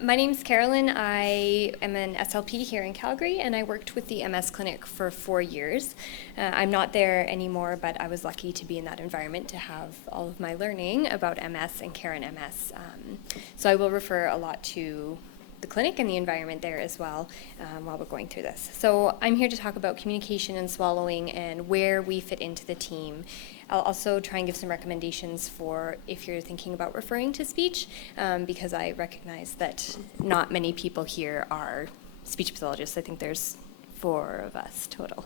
My name's Carolyn. I am an SLP here in Calgary, and I worked with the MS clinic for 4 years. I'm not there anymore, but I was lucky to be in that environment to have all of my learning about MS and care in MS. So I will refer a lot to the clinic and the environment there as well while we're going through this. So I'm here to talk about communication and swallowing and where we fit into the team. I'll also try and give some recommendations for if you're thinking about referring to speech, because I recognize that not many people here are speech pathologists. I think there's 4 of us total.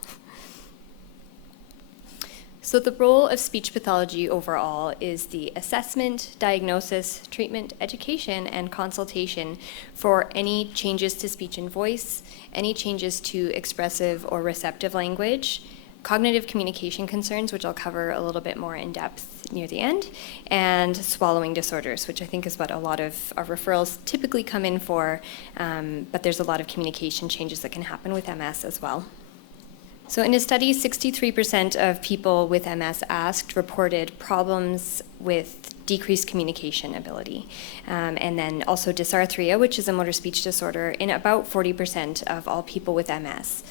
So the role of speech pathology overall is the assessment, diagnosis, treatment, education, and consultation for any changes to speech and voice, any changes to expressive or receptive language, cognitive communication concerns, which I'll cover a little bit more in depth near the end, and swallowing disorders, which I think is what a lot of our referrals typically come in for, but there's a lot of communication changes that can happen with MS as well. So in a study, 63% of people with MS asked reported problems with decreased communication ability. And then also dysarthria, which is a motor speech disorder, in about 40% of all people with MS.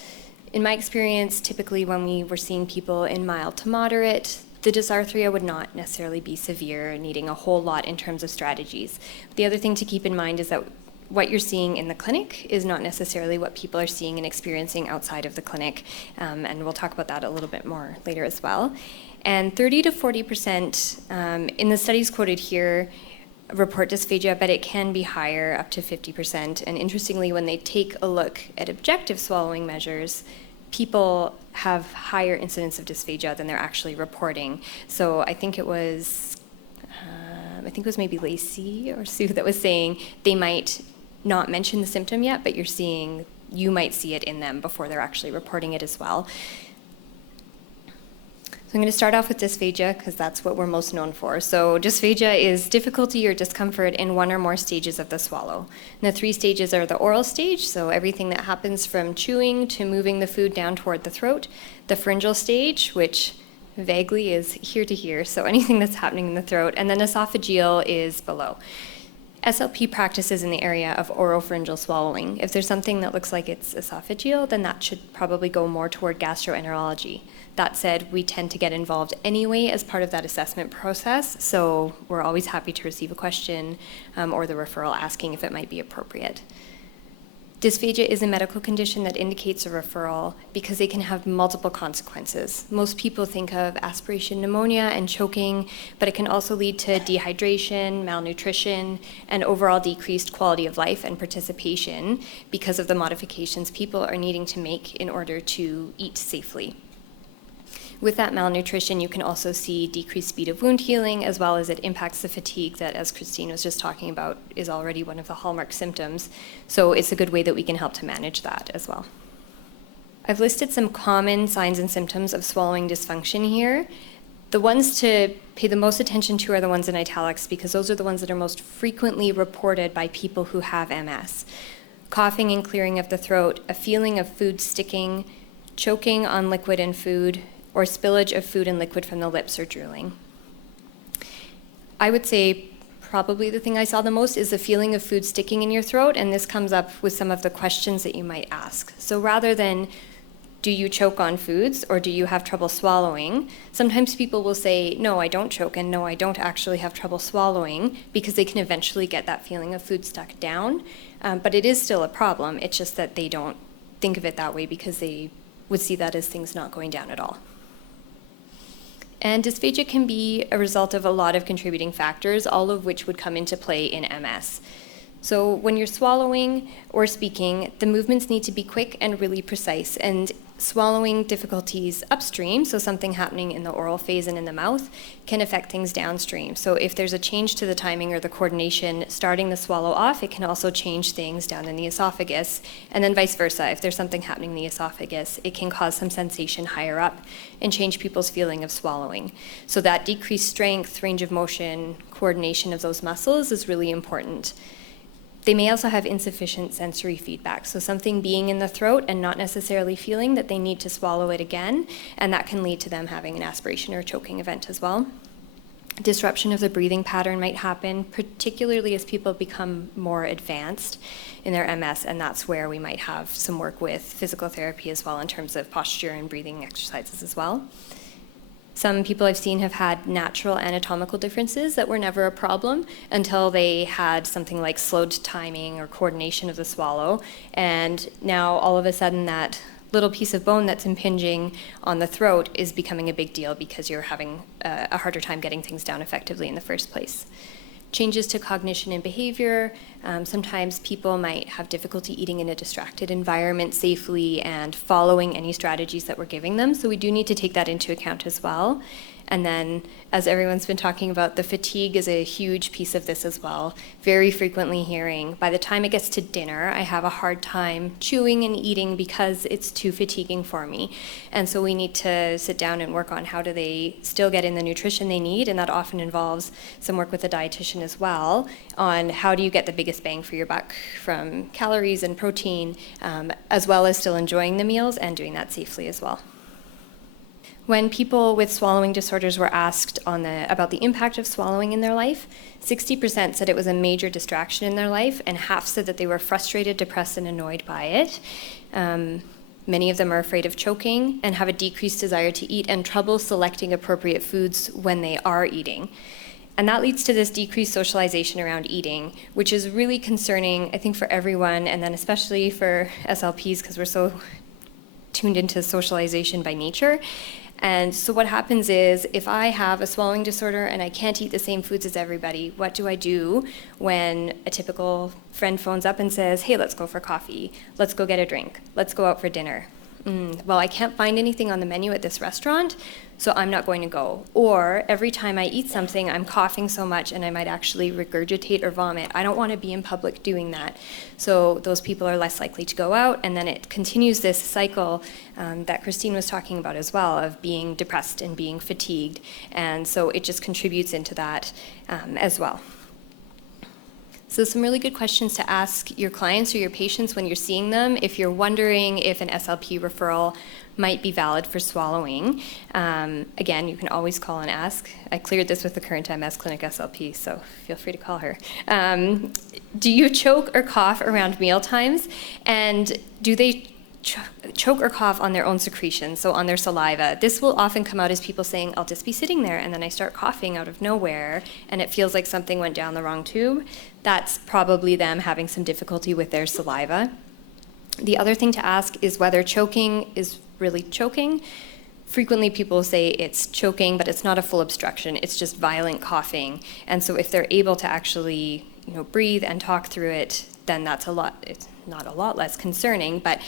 In my experience, typically when we were seeing people in mild to moderate, the dysarthria would not necessarily be severe, needing a whole lot in terms of strategies. The other thing to keep in mind is that what you're seeing in the clinic is not necessarily what people are seeing and experiencing outside of the clinic, and we'll talk about that a little bit more later as well. And 30 to 40% in the studies quoted here report dysphagia, but it can be higher, up to 50%. And interestingly, when they take a look at objective swallowing measures, people have higher incidence of dysphagia than they're actually reporting. So I think it was maybe Lacey or Sue that was saying they might not mention the symptom yet, but you might see it in them before they're actually reporting it as well. So I'm going to start off with dysphagia because that's what we're most known for. So dysphagia is difficulty or discomfort in one or more stages of the swallow. And the 3 stages are the oral stage, so everything that happens from chewing to moving the food down toward the throat, the pharyngeal stage, which vaguely is here to here, so anything that's happening in the throat, and then esophageal is below. SLP practices in the area of oropharyngeal swallowing. If there's something that looks like it's esophageal, then that should probably go more toward gastroenterology. That said, we tend to get involved anyway as part of that assessment process, so we're always happy to receive a question or the referral asking if it might be appropriate. Dysphagia is a medical condition that indicates a referral because they can have multiple consequences. Most people think of aspiration pneumonia and choking, but it can also lead to dehydration, malnutrition, and overall decreased quality of life and participation because of the modifications people are needing to make in order to eat safely. With that malnutrition, you can also see decreased speed of wound healing, as well as it impacts the fatigue that, as Christine was just talking about, is already one of the hallmark symptoms. So it's a good way that we can help to manage that as well. I've listed some common signs and symptoms of swallowing dysfunction here. The ones to pay the most attention to are the ones in italics, because those are the ones that are most frequently reported by people who have MS. Coughing and clearing of the throat, a feeling of food sticking, choking on liquid and food, or spillage of food and liquid from the lips or drooling. I would say probably the thing I saw the most is the feeling of food sticking in your throat, and this comes up with some of the questions that you might ask. So rather than, do you choke on foods or do you have trouble swallowing? Sometimes people will say, no, I don't choke, and no, I don't actually have trouble swallowing, because they can eventually get that feeling of food stuck down. But it is still a problem. It's just that they don't think of it that way because they would see that as things not going down at all. And dysphagia can be a result of a lot of contributing factors, all of which would come into play in MS. So when you're swallowing or speaking, the movements need to be quick and really precise, and swallowing difficulties upstream, so something happening in the oral phase and in the mouth, can affect things downstream. So if there's a change to the timing or the coordination starting the swallow off, it can also change things down in the esophagus, and then vice versa. If there's something happening in the esophagus, it can cause some sensation higher up and change people's feeling of swallowing. So that decreased strength, range of motion, coordination of those muscles is really important. They may also have insufficient sensory feedback, so something being in the throat and not necessarily feeling that they need to swallow it again, and that can lead to them having an aspiration or choking event as well. Disruption of the breathing pattern might happen, particularly as people become more advanced in their MS, and that's where we might have some work with physical therapy as well in terms of posture and breathing exercises as well. Some people I've seen have had natural anatomical differences that were never a problem until they had something like slowed timing or coordination of the swallow, and now all of a sudden that little piece of bone that's impinging on the throat is becoming a big deal because you're having a harder time getting things down effectively in the first place. Changes to cognition and behavior. Sometimes people might have difficulty eating in a distracted environment safely and following any strategies that we're giving them. So we do need to take that into account as well. And then, as everyone's been talking about, the fatigue is a huge piece of this as well. Very frequently hearing, by the time it gets to dinner, I have a hard time chewing and eating because it's too fatiguing for me. And so we need to sit down and work on how do they still get in the nutrition they need, and that often involves some work with a dietitian as well on how do you get the biggest bang for your buck from calories and protein, as well as still enjoying the meals and doing that safely as well. When people with swallowing disorders were asked about the impact of swallowing in their life, 60% said it was a major distraction in their life, and half said that they were frustrated, depressed, and annoyed by it. Many of them are afraid of choking and have a decreased desire to eat and trouble selecting appropriate foods when they are eating. And that leads to this decreased socialization around eating, which is really concerning, I think, for everyone, and then especially for SLPs because we're so tuned into socialization by nature. And so what happens is, if I have a swallowing disorder and I can't eat the same foods as everybody, what do I do when a typical friend phones up and says, hey, let's go for coffee, let's go get a drink, let's go out for dinner? Well, I can't find anything on the menu at this restaurant, so I'm not going to go. Or every time I eat something, I'm coughing so much and I might actually regurgitate or vomit. I don't want to be in public doing that. So those people are less likely to go out, and then it continues this cycle that Christine was talking about as well, of being depressed and being fatigued. And so it just contributes into that as well. So some really good questions to ask your clients or your patients when you're seeing them if you're wondering if an SLP referral might be valid for swallowing. Again, you can always call and ask. I cleared this with the current MS clinic SLP, so feel free to call her. Do you choke or cough around meal times? And do they choke or cough on their own secretions, so on their saliva? This will often come out as people saying, I'll just be sitting there and then I start coughing out of nowhere and it feels like something went down the wrong tube. That's probably them having some difficulty with their saliva. The other thing to ask is whether choking is really choking. Frequently people say it's choking, but it's not a full obstruction, it's just violent coughing. And so if they're able to actually breathe and talk through it, then that's it's not a lot less concerning, but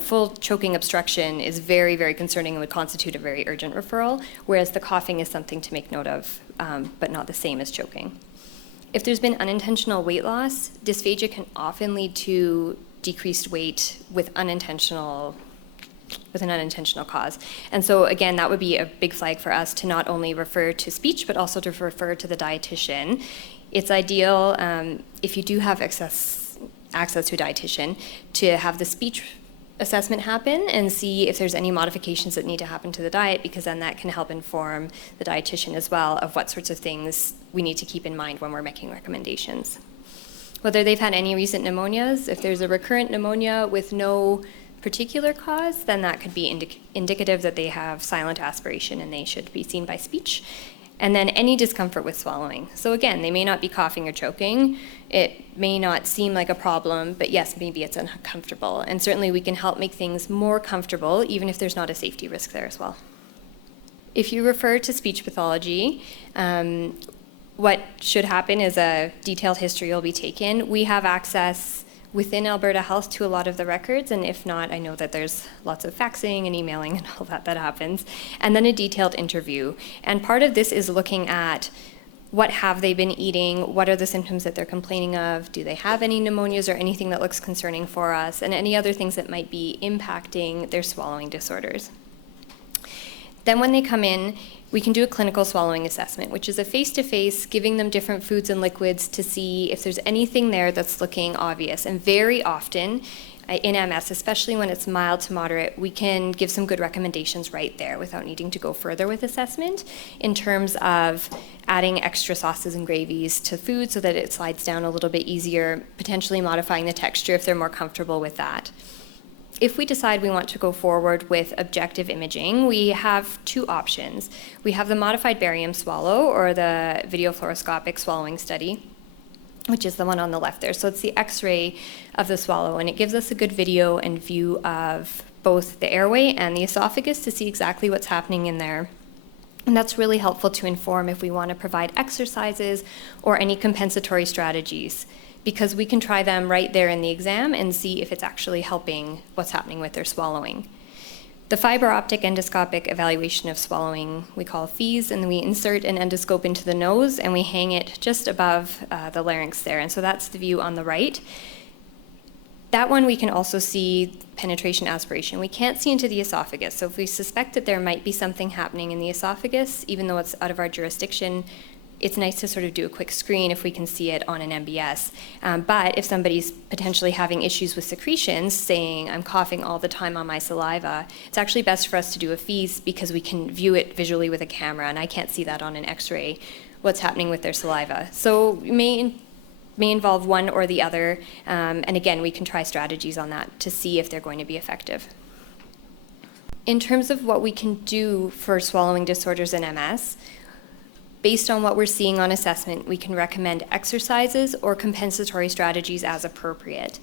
full choking obstruction is very, very concerning and would constitute a very urgent referral, whereas the coughing is something to make note of, but not the same as choking. If there's been unintentional weight loss, dysphagia can often lead to decreased weight with an unintentional cause. And so again, that would be a big flag for us to not only refer to speech, but also to refer to the dietitian. It's ideal if you do have access to a dietitian to have the speech assessment happen and see if there's any modifications that need to happen to the diet, because then that can help inform the dietitian as well of what sorts of things we need to keep in mind when we're making recommendations. Whether they've had any recent pneumonias, if there's a recurrent pneumonia with no particular cause, then that could be indicative that they have silent aspiration and they should be seen by speech. And then any discomfort with swallowing. So again, they may not be coughing or choking. It may not seem like a problem, but yes, maybe it's uncomfortable. And certainly we can help make things more comfortable, even if there's not a safety risk there as well. If you refer to speech pathology, what should happen is a detailed history will be taken. We have access within Alberta Health to a lot of the records, and if not, I know that there's lots of faxing and emailing and all that happens, and then a detailed interview. And part of this is looking at what have they been eating, what are the symptoms that they're complaining of, do they have any pneumonias or anything that looks concerning for us, and any other things that might be impacting their swallowing disorders. Then when they come in, we can do a clinical swallowing assessment, which is a face-to-face, giving them different foods and liquids to see if there's anything there that's looking obvious. And very often, in MS, especially when it's mild to moderate, we can give some good recommendations right there without needing to go further with assessment in terms of adding extra sauces and gravies to food so that it slides down a little bit easier, potentially modifying the texture if they're more comfortable with that. If we decide we want to go forward with objective imaging, we have two options. We have the modified barium swallow or the video fluoroscopic swallowing study, which is the one on the left there. So it's the X-ray of the swallow, and it gives us a good video and view of both the airway and the esophagus to see exactly what's happening in there. And that's really helpful to inform if we want to provide exercises or any compensatory strategies, because we can try them right there in the exam and see if it's actually helping what's happening with their swallowing. The fiber optic endoscopic evaluation of swallowing we call FAVRES, and we insert an endoscope into the nose and we hang it just above the larynx there. And so that's the view on the right. That one we can also see penetration aspiration. We can't see into the esophagus. So if we suspect that there might be something happening in the esophagus, even though it's out of our jurisdiction, it's nice to sort of do a quick screen if we can see it on an MBS. But if somebody's potentially having issues with secretions, saying, I'm coughing all the time on my saliva, it's actually best for us to do a FAVRES because we can view it visually with a camera, and I can't see that on an X-ray, what's happening with their saliva. So it may involve one or the other, and again, we can try strategies on that to see if they're going to be effective. In terms of what we can do for swallowing disorders in MS, based on what we're seeing on assessment, we can recommend exercises or compensatory strategies as appropriate.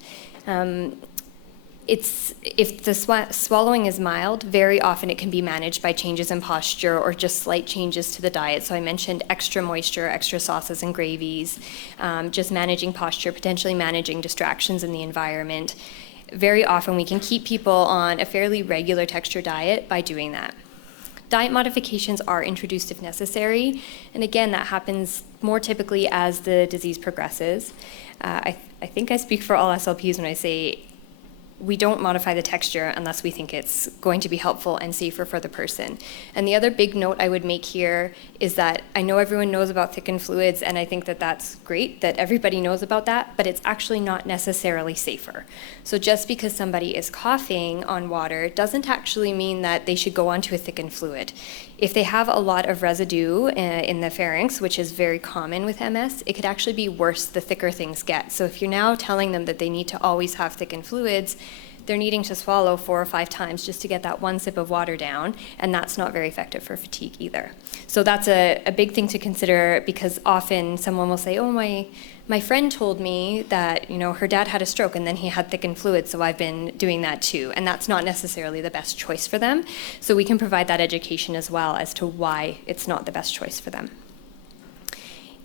If the swallowing is mild, very often it can be managed by changes in posture or just slight changes to the diet. So I mentioned extra moisture, extra sauces and gravies, just managing posture, potentially managing distractions in the environment. Very often we can keep people on a fairly regular texture diet by doing that. Diet modifications are introduced if necessary, and again, that happens more typically as the disease progresses. I think I speak for all SLPs when I say we don't modify the texture unless we think it's going to be helpful and safer for the person. And the other big note I would make here is that I know everyone knows about thickened fluids, and I think that that's great that everybody knows about that, but it's actually not necessarily safer. So just because somebody is coughing on water doesn't actually mean that they should go onto a thickened fluid. If they have a lot of residue in the pharynx, which is very common with MS, it could actually be worse the thicker things get. So if you're now telling them that they need to always have thickened fluids, they're needing to swallow 4 or 5 times just to get that one sip of water down, and that's not very effective for fatigue either. So that's a big thing to consider, because often someone will say, oh, my friend told me that her dad had a stroke and then he had thickened fluids, so I've been doing that too. And that's not necessarily the best choice for them. So we can provide that education as well as to why it's not the best choice for them.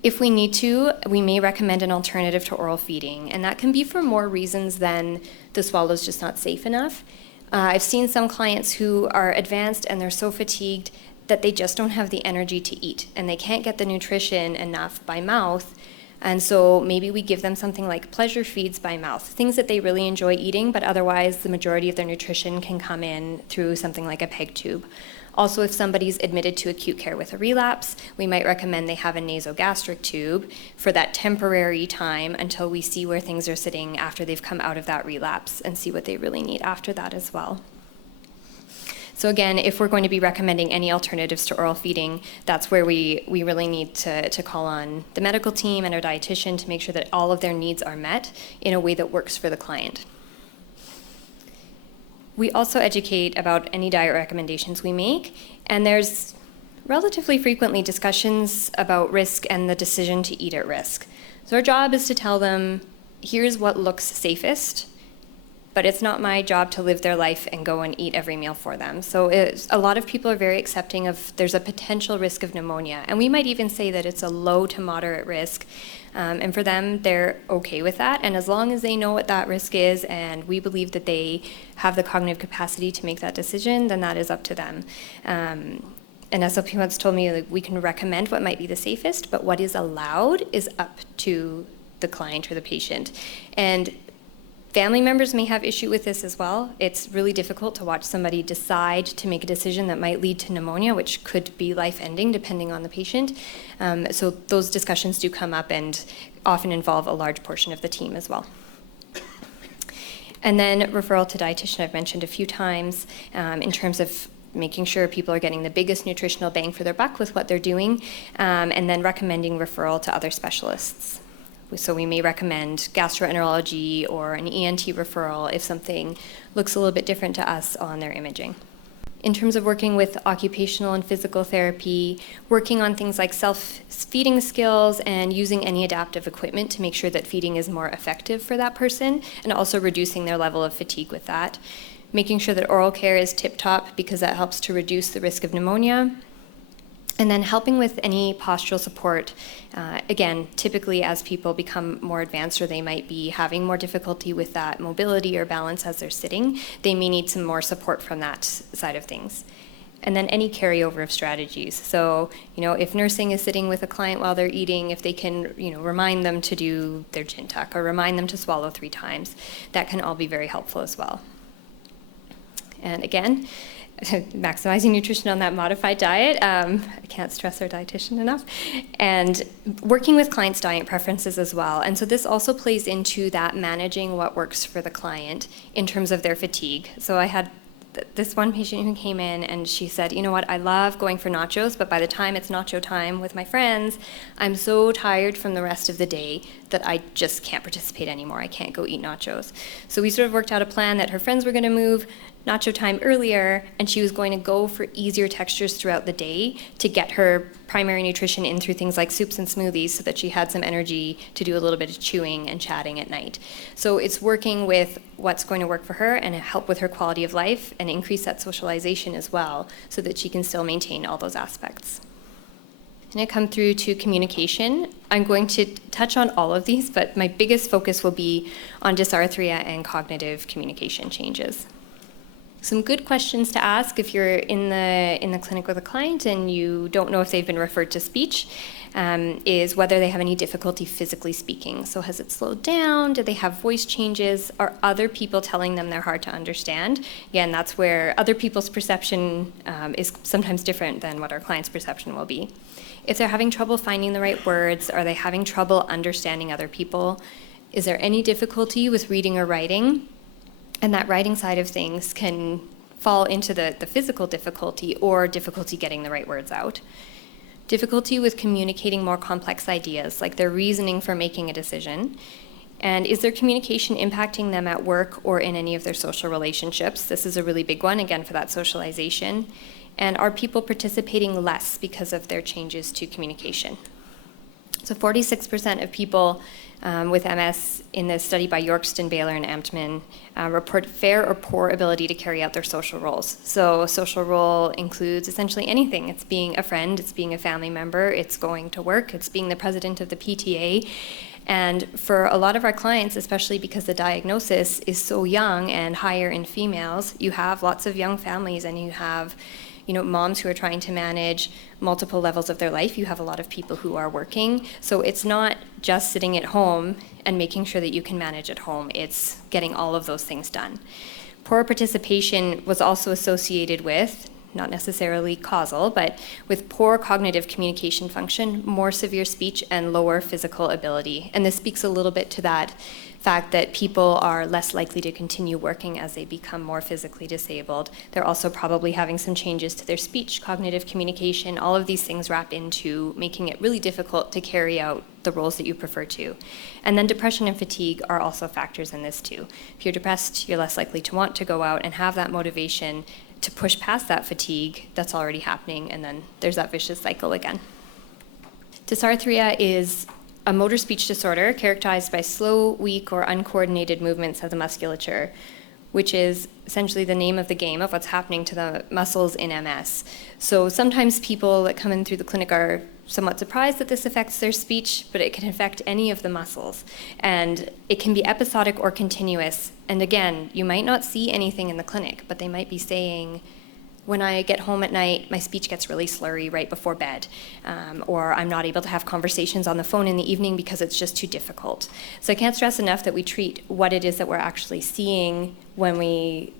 If we need to, we may recommend an alternative to oral feeding, and that can be for more reasons than the swallow's just not safe enough. I've seen some clients who are advanced and they're so fatigued that they just don't have the energy to eat, and they can't get the nutrition enough by mouth. And so maybe we give them something like pleasure feeds by mouth, things that they really enjoy eating, but otherwise the majority of their nutrition can come in through something like a PEG tube. Also, if somebody's admitted to acute care with a relapse, we might recommend they have a nasogastric tube for that temporary time until we see where things are sitting after they've come out of that relapse and see what they really need after that as well. So again, if we're going to be recommending any alternatives to oral feeding, that's where we really need to call on the medical team and our dietitian to make sure that all of their needs are met in a way that works for the client. We also educate about any diet recommendations we make, and there's relatively frequently discussions about risk and the decision to eat at risk. So our job is to tell them, here's what looks safest, but it's not my job to live their life and go and eat every meal for them. So a lot of people are very accepting of there's a potential risk of pneumonia, and we might even say that it's a low to moderate risk, and for them, they're okay with that, and as long as they know what that risk is and we believe that they have the cognitive capacity to make that decision, then that is up to them. An SLP once told me that we can recommend what might be the safest, but what is allowed is up to the client or the patient. And family members may have issue with this as well. It's really difficult to watch somebody decide to make a decision that might lead to pneumonia, which could be life-ending depending on the patient. So those discussions do come up and often involve a large portion of the team as well. And then referral to dietitian I've mentioned a few times in terms of making sure people are getting the biggest nutritional bang for their buck with what they're doing, and then recommending referral to other specialists. So we may recommend gastroenterology or an ENT referral if something looks a little bit different to us on their imaging. In terms of working with occupational and physical therapy, working on things like self-feeding skills and using any adaptive equipment to make sure that feeding is more effective for that person, and also reducing their level of fatigue with that. Making sure that oral care is tip-top because that helps to reduce the risk of pneumonia. And then helping with any postural support. Again, typically as people become more advanced or they might be having more difficulty with that mobility or balance as they're sitting, they may need some more support from that side of things. And then any carryover of strategies. So, if nursing is sitting with a client while they're eating, if they can, remind them to do their chin tuck or remind them to swallow 3 times, that can all be very helpful as well. And again, maximizing nutrition on that modified diet. I can't stress our dietitian enough. And working with clients' diet preferences as well. And so this also plays into that managing what works for the client in terms of their fatigue. So I had this one patient who came in and she said, you know what, I love going for nachos, but by the time it's nacho time with my friends, I'm so tired from the rest of the day that I just can't participate anymore. I can't go eat nachos. So we sort of worked out a plan that her friends were going to move nacho time earlier, and she was going to go for easier textures throughout the day to get her primary nutrition in through things like soups and smoothies so that she had some energy to do a little bit of chewing and chatting at night. So it's working with what's going to work for her and help with her quality of life and increase that socialization as well so that she can still maintain all those aspects. And I come through to communication. I'm going to touch on all of these, but my biggest focus will be on dysarthria and cognitive communication changes. Some good questions to ask if you're in the clinic with a client and you don't know if they've been referred to speech is whether they have any difficulty physically speaking. So has it slowed down? Do they have voice changes? Are other people telling them they're hard to understand? Again, that's where other people's perception is sometimes different than what our client's perception will be. If they're having trouble finding the right words, are they having trouble understanding other people? Is there any difficulty with reading or writing? And that writing side of things can fall into the physical difficulty or difficulty getting the right words out. Difficulty with communicating more complex ideas, like their reasoning for making a decision. And is their communication impacting them at work or in any of their social relationships? This is a really big one, again, for that socialization. And are people participating less because of their changes to communication? So 46% of people with MS in the study by Yorkston, Baylor, and Amptman report fair or poor ability to carry out their social roles. So a social role includes essentially anything. It's being a friend, it's being a family member, it's going to work, it's being the president of the PTA. And for a lot of our clients, especially because the diagnosis is so young and higher in females, you have lots of young families and you have moms who are trying to manage multiple levels of their life. You have a lot of people who are working. So it's not just sitting at home and making sure that you can manage at home. It's getting all of those things done. Poor participation was also associated with, not necessarily causal, but with poor cognitive communication function, more severe speech, and lower physical ability. And this speaks a little bit to that fact that people are less likely to continue working as they become more physically disabled. They're also probably having some changes to their speech, cognitive communication. All of these things wrap into making it really difficult to carry out the roles that you prefer to. And then depression and fatigue are also factors in this too. If you're depressed, you're less likely to want to go out and have that motivation to push past that fatigue that's already happening, and then there's that vicious cycle again. Dysarthria is a motor speech disorder characterized by slow, weak, or uncoordinated movements of the musculature, which is essentially the name of the game of what's happening to the muscles in MS. So sometimes people that come in through the clinic are somewhat surprised that this affects their speech, but it can affect any of the muscles. And it can be episodic or continuous. And again, you might not see anything in the clinic, but they might be saying, when I get home at night, my speech gets really slurry right before bed, or I'm not able to have conversations on the phone in the evening because it's just too difficult. So I can't stress enough that we treat what it is that we're actually seeing when we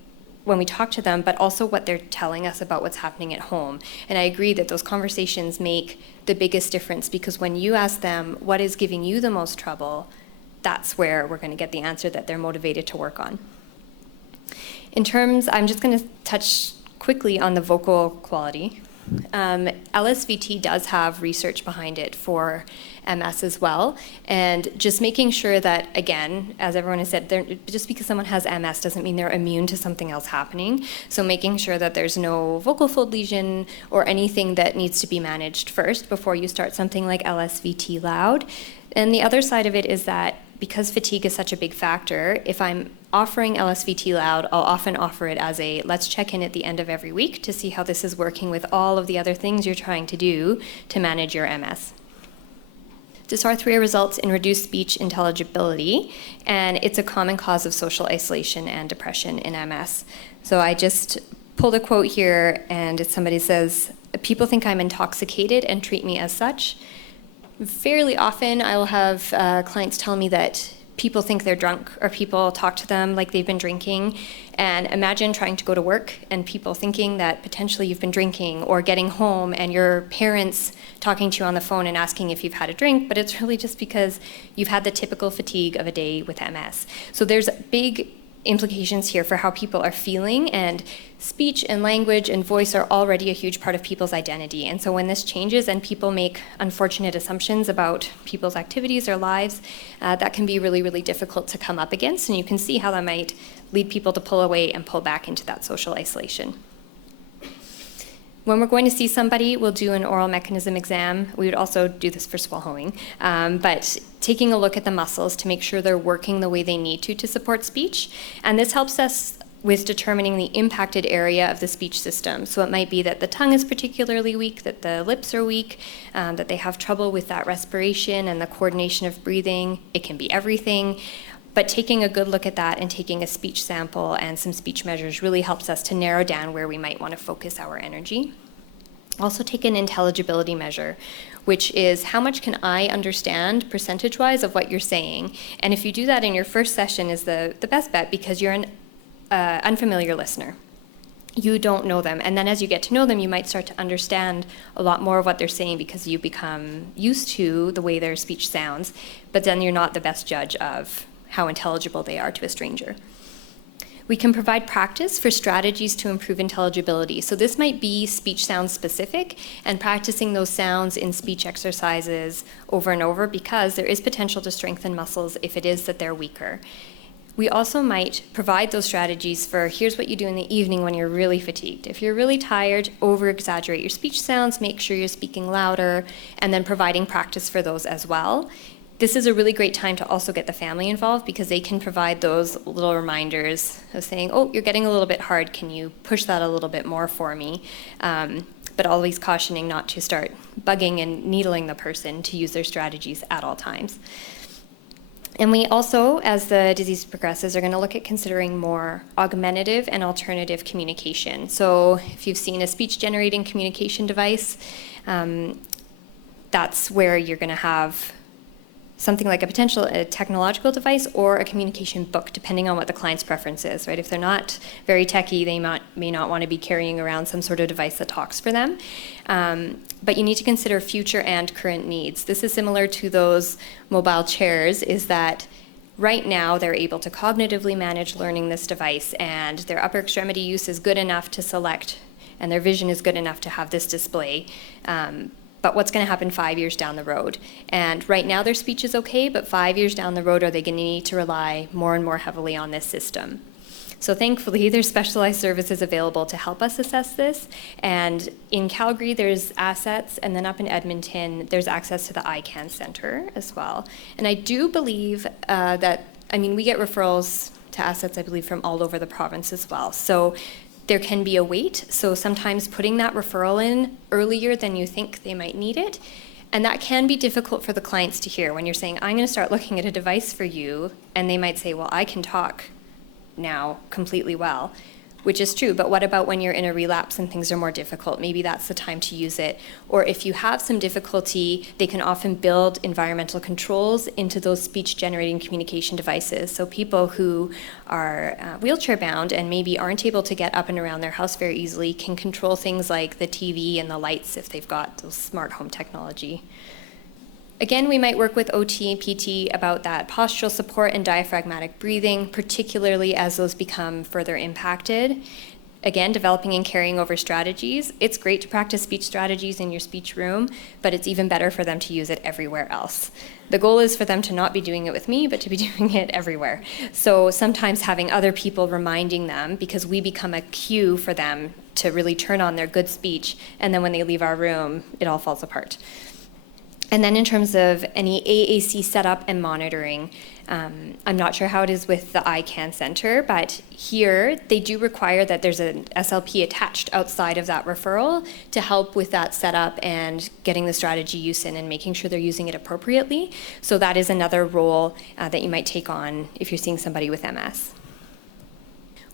talk to them, but also what they're telling us about what's happening at home. And I agree that those conversations make the biggest difference, because when you ask them what is giving you the most trouble, that's where we're going to get the answer that they're motivated to work on. I'm just going to touch quickly on the vocal quality. LSVT does have research behind it for MS as well, and just making sure that, again, as everyone has said, just because someone has MS doesn't mean they're immune to something else happening. So making sure that there's no vocal fold lesion or anything that needs to be managed first before you start something like LSVT loud. And the other side of it is that because fatigue is such a big factor, if I'm offering LSVT loud, I'll often offer it as a let's check in at the end of every week to see how this is working with all of the other things you're trying to do to manage your MS. Dysarthria results in reduced speech intelligibility, and it's a common cause of social isolation and depression in MS. So I just pulled a quote here, and somebody says, "People think I'm intoxicated and treat me as such." Fairly often I will have clients tell me that people think they're drunk, or people talk to them like they've been drinking. And imagine trying to go to work and people thinking that potentially you've been drinking, or getting home and your parents talking to you on the phone and asking if you've had a drink, but it's really just because you've had the typical fatigue of a day with MS. So there's big implications here for how people are feeling, and speech and language and voice are already a huge part of people's identity. And so when this changes and people make unfortunate assumptions about people's activities or lives, that can be really, really difficult to come up against, and you can see how that might lead people to pull away and pull back into that social isolation. When we're going to see somebody, we'll do an oral mechanism exam. We would also do this for swallowing, but taking a look at the muscles to make sure they're working the way they need to support speech. And this helps us with determining the impacted area of the speech system. So it might be that the tongue is particularly weak, that the lips are weak, that they have trouble with that respiration and the coordination of breathing. It can be everything. But taking a good look at that and taking a speech sample and some speech measures really helps us to narrow down where we might want to focus our energy. Also take an intelligibility measure, which is how much can I understand percentage-wise of what you're saying. And if you do that in your first session is the best bet, because you're an unfamiliar listener. You don't know them. And then as you get to know them, you might start to understand a lot more of what they're saying because you become used to the way their speech sounds, but then you're not the best judge of how intelligible they are to a stranger. We can provide practice for strategies to improve intelligibility. So this might be speech sound specific and practicing those sounds in speech exercises over and over, because there is potential to strengthen muscles if it is that they're weaker. We also might provide those strategies for here's what you do in the evening when you're really fatigued. If you're really tired, over-exaggerate your speech sounds, make sure you're speaking louder, and then providing practice for those as well. This is a really great time to also get the family involved, because they can provide those little reminders of saying, oh, you're getting a little bit hard, can you push that a little bit more for me? But always cautioning not to start bugging and needling the person to use their strategies at all times. And we also, as the disease progresses, are going to look at considering more augmentative and alternative communication. So if you've seen a speech-generating communication device, that's where you're going to have something like a technological device or a communication book, depending on what the client's preference is, right? If they're not very techy, they may not want to be carrying around some sort of device that talks for them. But you need to consider future and current needs. This is similar to those mobile chairs, is that right now they're able to cognitively manage learning this device, and their upper extremity use is good enough to select, and their vision is good enough to have this display. But what's going to happen 5 years down the road? And right now their speech is okay, but 5 years down the road, are they going to need to rely more and more heavily on this system? So thankfully, there's specialized services available to help us assess this. And in Calgary, there's assets, and then up in Edmonton, there's access to the ICANN Center as well. And I do believe we get referrals to assets, I believe, from all over the province as well. So there can be a wait, so sometimes putting that referral in earlier than you think they might need it, and that can be difficult for the clients to hear when you're saying, I'm going to start looking at a device for you, and they might say, well, I can talk now completely well, which is true, but what about when you're in a relapse and things are more difficult? Maybe that's the time to use it. Or if you have some difficulty, they can often build environmental controls into those speech-generating communication devices. So people who are wheelchair-bound and maybe aren't able to get up and around their house very easily can control things like the TV and the lights if they've got those smart home technology. Again, we might work with OT and PT about that postural support and diaphragmatic breathing, particularly as those become further impacted. Again, developing and carrying over strategies. It's great to practice speech strategies in your speech room, but it's even better for them to use it everywhere else. The goal is for them to not be doing it with me, but to be doing it everywhere. So sometimes having other people reminding them, because we become a cue for them to really turn on their good speech, and then when they leave our room, it all falls apart. And then in terms of any AAC setup and monitoring, I'm not sure how it is with the ICANN Center, but here they do require that there's an SLP attached outside of that referral to help with that setup and getting the strategy use in and making sure they're using it appropriately. So that is another role that you might take on if you're seeing somebody with MS.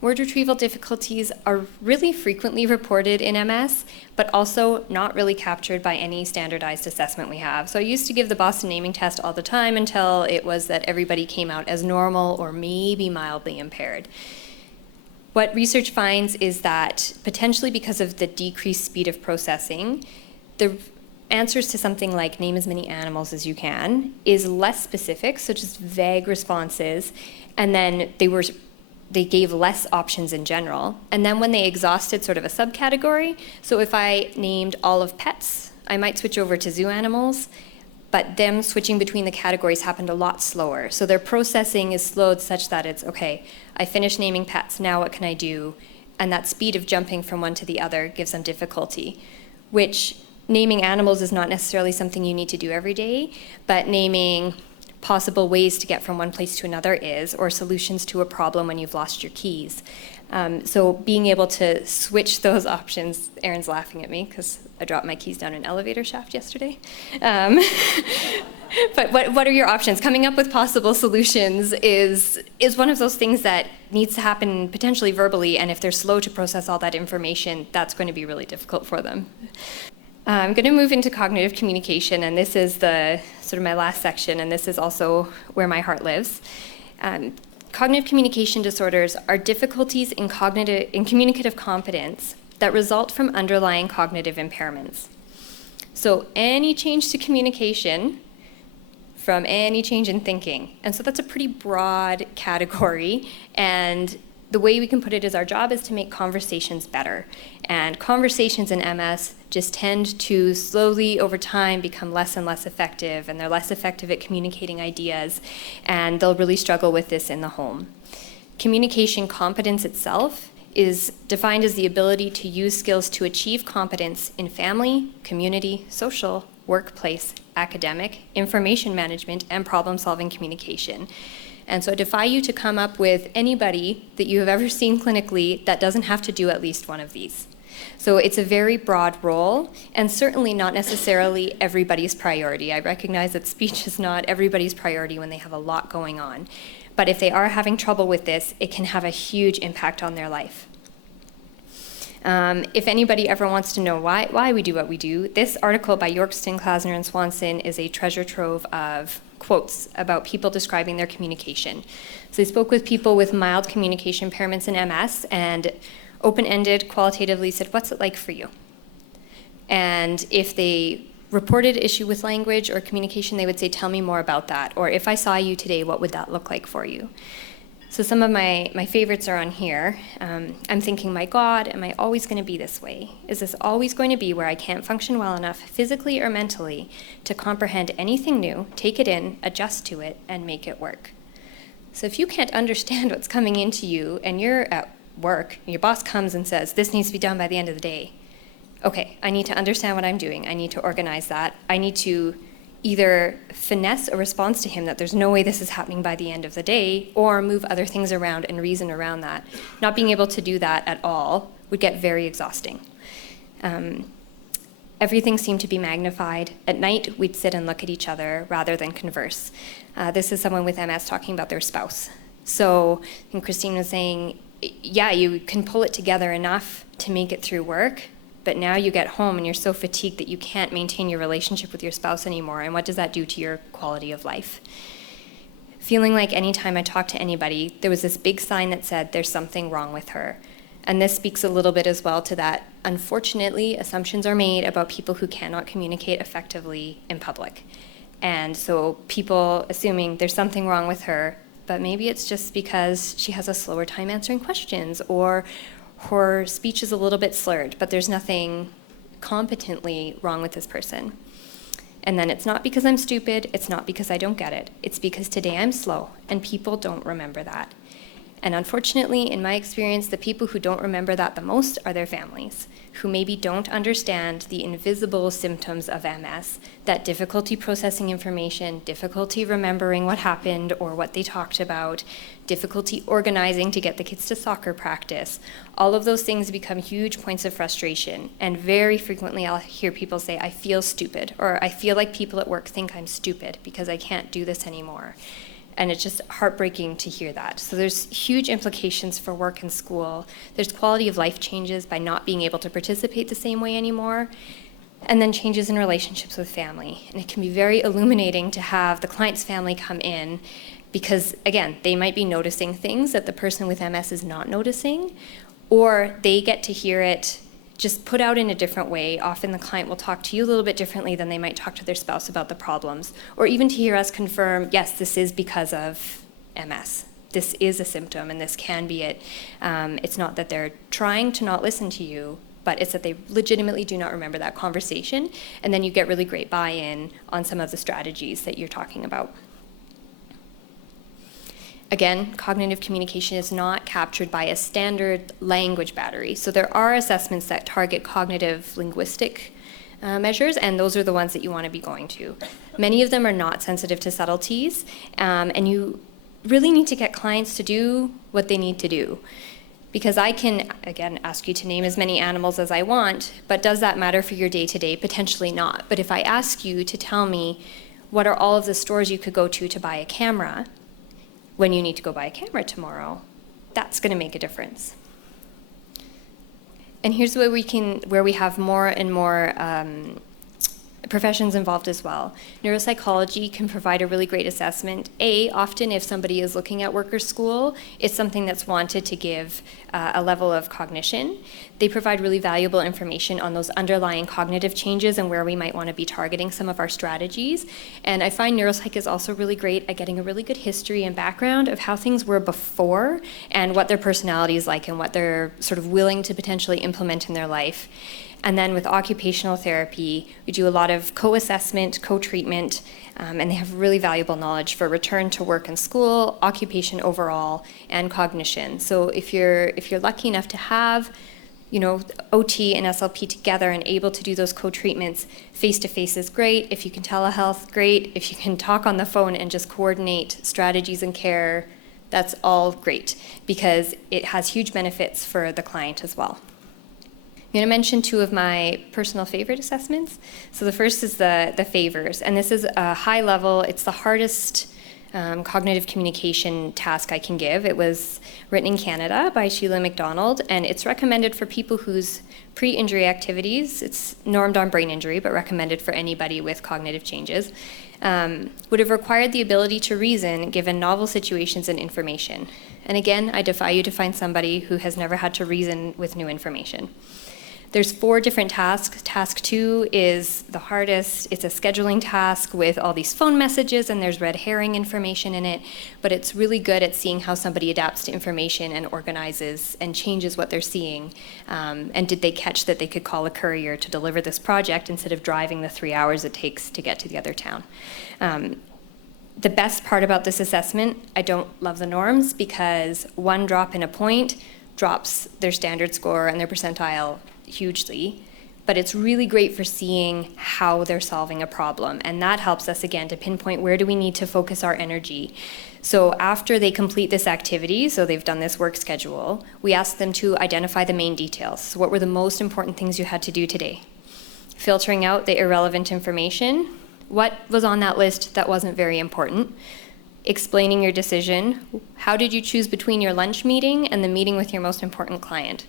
Word retrieval difficulties are really frequently reported in MS, but also not really captured by any standardized assessment we have. So I used to give the Boston naming test all the time until it was that everybody came out as normal or maybe mildly impaired. What research finds is that potentially because of the decreased speed of processing, the answers to something like name as many animals as you can is less specific, so just vague responses, and then they gave less options in general. And then when they exhausted sort of a subcategory, so if I named all of pets, I might switch over to zoo animals, but them switching between the categories happened a lot slower. So their processing is slowed such that it's, okay, I finished naming pets, now what can I do? And that speed of jumping from one to the other gives them difficulty, which naming animals is not necessarily something you need to do every day, but naming possible ways to get from one place to another is, or solutions to a problem when you've lost your keys. So being able to switch those options, Erin's laughing at me because I dropped my keys down an elevator shaft yesterday. But what are your options? Coming up with possible solutions is one of those things that needs to happen potentially verbally, and if they're slow to process all that information, that's going to be really difficult for them. I'm going to move into cognitive communication, and this is the sort of my last section, and this is also where my heart lives. Cognitive communication disorders are difficulties in communicative competence that result from underlying cognitive impairments. So any change to communication from any change in thinking. And so that's a pretty broad category, and the way we can put it is our job is to make conversations better. And conversations in MS just tend to slowly over time become less and less effective, and they're less effective at communicating ideas, and they'll really struggle with this in the home. Communication competence itself is defined as the ability to use skills to achieve competence in family, community, social, workplace, academic, information management, and problem-solving communication. And so I defy you to come up with anybody that you have ever seen clinically that doesn't have to do at least one of these. So it's a very broad role, and certainly not necessarily everybody's priority. I recognize that speech is not everybody's priority when they have a lot going on. But if they are having trouble with this, it can have a huge impact on their life. If anybody ever wants to know why we do what we do, this article by Yorkston, Klasner, and Swanson is a treasure trove of quotes about people describing their communication. So they spoke with people with mild communication impairments in MS and open-ended, qualitatively said, what's it like for you? And if they reported issue with language or communication, they would say, tell me more about that. Or if I saw you today, what would that look like for you? So some of my favorites are on here. I'm thinking, my God, am I always going to be this way? Is this always going to be where I can't function well enough physically or mentally to comprehend anything new, take it in, adjust to it, and make it work? So if you can't understand what's coming into you and you're at work, and your boss comes and says, this needs to be done by the end of the day, okay, I need to understand what I'm doing. I need to organize that. I need to either finesse a response to him that there's no way this is happening by the end of the day, or move other things around and reason around that. Not being able to do that at all would get very exhausting. Everything seemed to be magnified. At night, we'd sit and look at each other rather than converse. This is someone with MS talking about their spouse. So I think Christine was saying, yeah, you can pull it together enough to make it through work, but now you get home and you're so fatigued that you can't maintain your relationship with your spouse anymore, and what does that do to your quality of life? Feeling like anytime I talked to anybody, there was this big sign that said there's something wrong with her. And this speaks a little bit as well to that, unfortunately, assumptions are made about people who cannot communicate effectively in public. And so people assuming there's something wrong with her, but maybe it's just because she has a slower time answering questions, or her speech is a little bit slurred, but there's nothing competently wrong with this person. And then it's not because I'm stupid, it's not because I don't get it, it's because today I'm slow, and people don't remember that. And unfortunately, in my experience, the people who don't remember that the most are their families, who maybe don't understand the invisible symptoms of MS, that difficulty processing information, difficulty remembering what happened or what they talked about, difficulty organizing to get the kids to soccer practice. All of those things become huge points of frustration. And very frequently I'll hear people say, I feel stupid, or I feel like people at work think I'm stupid because I can't do this anymore. And it's just heartbreaking to hear that. So there's huge implications for work and school. There's quality of life changes by not being able to participate the same way anymore. And then changes in relationships with family. And it can be very illuminating to have the client's family come in because, again, they might be noticing things that the person with MS is not noticing, or they get to hear it just put out in a different way. Often the client will talk to you a little bit differently than they might talk to their spouse about the problems, or even to hear us confirm, yes, this is because of MS. This is a symptom, and this can be it. It's not that they're trying to not listen to you, but it's that they legitimately do not remember that conversation, and then you get really great buy-in on some of the strategies that you're talking about. Again, cognitive communication is not captured by a standard language battery. So there are assessments that target cognitive linguistic measures, and those are the ones that you want to be going to. Many of them are not sensitive to subtleties, and you really need to get clients to do what they need to do. Because I can, again, ask you to name as many animals as I want, but does that matter for your day-to-day? Potentially not. But if I ask you to tell me what are all of the stores you could go to buy a camera, when you need to go buy a camera tomorrow, that's going to make a difference. And here's where we have more and more professions involved as well. Neuropsychology can provide a really great assessment. Often if somebody is looking at worker school, it's something that's wanted to give a level of cognition. They provide really valuable information on those underlying cognitive changes and where we might want to be targeting some of our strategies. And I find neuropsych is also really great at getting a really good history and background of how things were before and what their personality is like and what they're sort of willing to potentially implement in their life. And then with occupational therapy, we do a lot of co-assessment, co-treatment, and they have really valuable knowledge for return to work and school, occupation overall, and cognition. So if you're lucky enough to have, OT and SLP together and able to do those co-treatments face-to-face is great. If you can telehealth, great. If you can talk on the phone and just coordinate strategies and care, that's all great because it has huge benefits for the client as well. I'm going to mention two of my personal favorite assessments. So the first is the FAVRES, and this is a high level, it's the hardest cognitive communication task I can give. It was written in Canada by Sheila McDonald, and it's recommended for people whose pre-injury activities, it's normed on brain injury, but recommended for anybody with cognitive changes, would have required the ability to reason given novel situations and information. And again, I defy you to find somebody who has never had to reason with new information. There's 4 different tasks. Task 2 is the hardest. It's a scheduling task with all these phone messages, and there's red herring information in it, but it's really good at seeing how somebody adapts to information and organizes and changes what they're seeing. And did they catch that they could call a courier to deliver this project instead of driving the 3 hours it takes to get to the other town? The best part about this assessment, I don't love the norms because one drop in a point drops their standard score and their percentile hugely, but it's really great for seeing how they're solving a problem, and that helps us again to pinpoint where do we need to focus our energy. So after they complete this activity, so they've done this work schedule, we ask them to identify the main details. So what were the most important things you had to do today? Filtering out the irrelevant information. What was on that list that wasn't very important? Explaining your decision. How did you choose between your lunch meeting and the meeting with your most important client?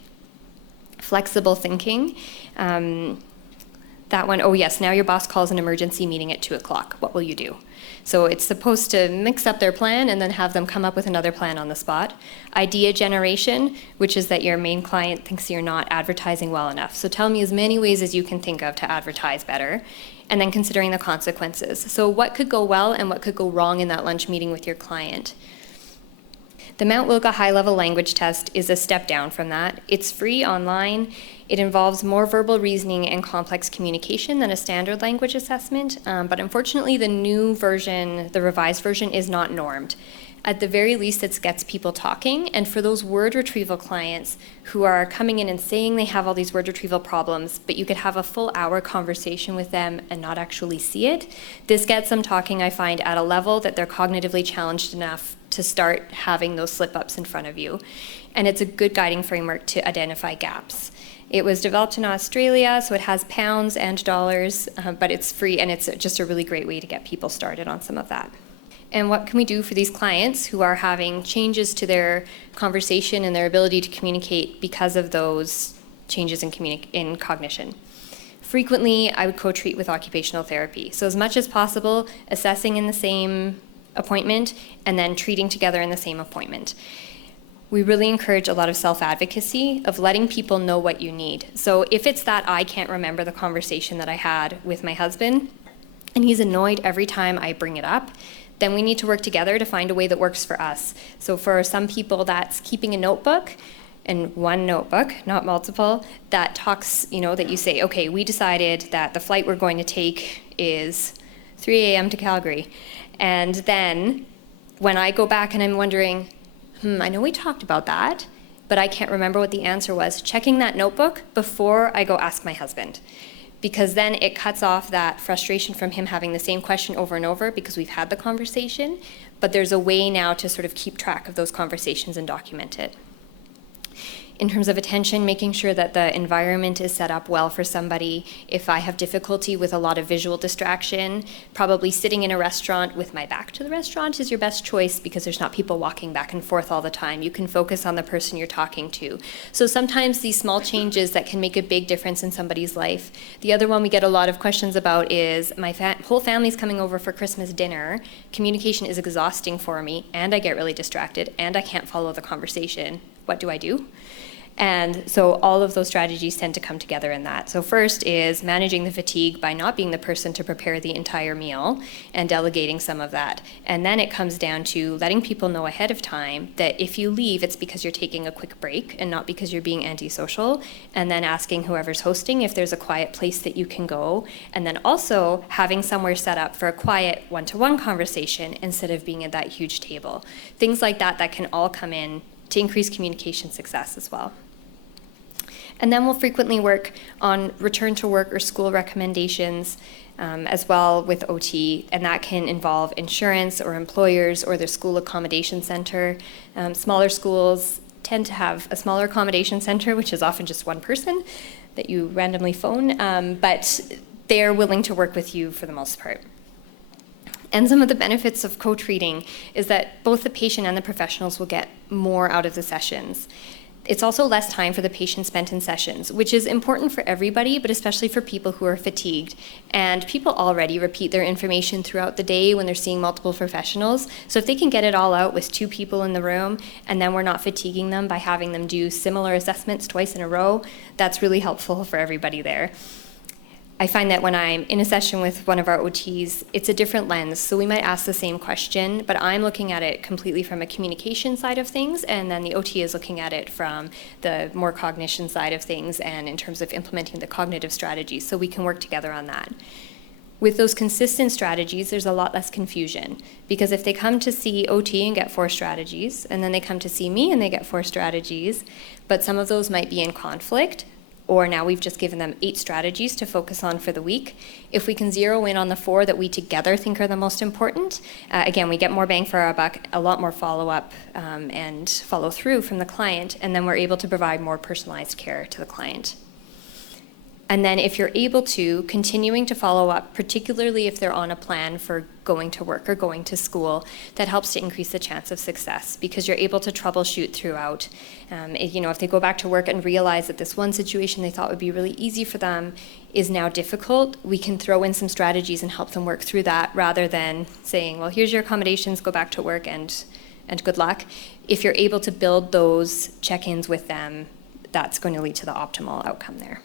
Flexible thinking. That one, oh yes, now your boss calls an emergency meeting at 2 o'clock. What will you do? So it's supposed to mix up their plan and then have them come up with another plan on the spot. Idea generation, which is that your main client thinks you're not advertising well enough. So tell me as many ways as you can think of to advertise better. and then considering the consequences. So what could go well and what could go wrong in that lunch meeting with your client? The Mount Wilga High-Level Language Test is a step down from that. It's free online. It involves more verbal reasoning and complex communication than a standard language assessment, but unfortunately the new version, the revised version, is not normed. At the very least, it gets people talking, and for those word retrieval clients who are coming in and saying they have all these word retrieval problems, but you could have a full hour conversation with them and not actually see it, this gets them talking, I find, at a level that they're cognitively challenged enough to start having those slip-ups in front of you. And it's a good guiding framework to identify gaps. It was developed in Australia, so it has pounds and dollars, but it's free, and it's just a really great way to get people started on some of that. And what can we do for these clients who are having changes to their conversation and their ability to communicate because of those changes in cognition? Frequently, I would co-treat with occupational therapy. So as much as possible, assessing in the same appointment and then treating together in the same appointment. We really encourage a lot of self-advocacy of letting people know what you need. So if it's that I can't remember the conversation that I had with my husband, and he's annoyed every time I bring it up, then we need to work together to find a way that works for us. So for some people, that's keeping a notebook, and one notebook, not multiple, that talks, that you say, okay, we decided that the flight we're going to take is 3 a.m. to Calgary. And then when I go back and I'm wondering, I know we talked about that, but I can't remember what the answer was, checking that notebook before I go ask my husband. Because then it cuts off that frustration from him having the same question over and over because we've had the conversation, but there's a way now to sort of keep track of those conversations and document it. In terms of attention, making sure that the environment is set up well for somebody. If I have difficulty with a lot of visual distraction, probably sitting in a restaurant with my back to the restaurant is your best choice because there's not people walking back and forth all the time. You can focus on the person you're talking to. So sometimes these small changes that can make a big difference in somebody's life. The other one we get a lot of questions about is my whole family's coming over for Christmas dinner. Communication is exhausting for me, and I get really distracted, and I can't follow the conversation. What do I do? And so all of those strategies tend to come together in that. So first is managing the fatigue by not being the person to prepare the entire meal and delegating some of that. And then it comes down to letting people know ahead of time that if you leave, it's because you're taking a quick break and not because you're being antisocial. And then asking whoever's hosting if there's a quiet place that you can go. And then also having somewhere set up for a quiet one-to-one conversation instead of being at that huge table. Things like that that can all come in to increase communication success as well. And then we'll frequently work on return to work or school recommendations as well with OT, and that can involve insurance or employers or their school accommodation center. Smaller schools tend to have a smaller accommodation center, which is often just one person that you randomly phone, but they're willing to work with you for the most part. And some of the benefits of co-treating is that both the patient and the professionals will get more out of the sessions. It's also less time for the patient spent in sessions, which is important for everybody, but especially for people who are fatigued. And people already repeat their information throughout the day when they're seeing multiple professionals. So if they can get it all out with 2 people in the room, and then we're not fatiguing them by having them do similar assessments twice in a row, that's really helpful for everybody there. I find that when I'm in a session with one of our OTs, it's a different lens. So we might ask the same question, but I'm looking at it completely from a communication side of things, and then the OT is looking at it from the more cognition side of things and in terms of implementing the cognitive strategies, so we can work together on that. With those consistent strategies, there's a lot less confusion, because if they come to see OT and get 4 strategies, and then they come to see me and they get 4 strategies, but some of those might be in conflict, or now we've just given them 8 strategies to focus on for the week. If we can zero in on the 4 that we together think are the most important, again, we get more bang for our buck, a lot more follow-up and follow-through from the client, and then we're able to provide more personalized care to the client. And then if you're able to, continuing to follow up, particularly if they're on a plan for going to work or going to school, that helps to increase the chance of success because you're able to troubleshoot throughout. If they go back to work and realize that this one situation they thought would be really easy for them is now difficult, we can throw in some strategies and help them work through that rather than saying, well, here's your accommodations, go back to work and good luck. If you're able to build those check-ins with them, that's going to lead to the optimal outcome there.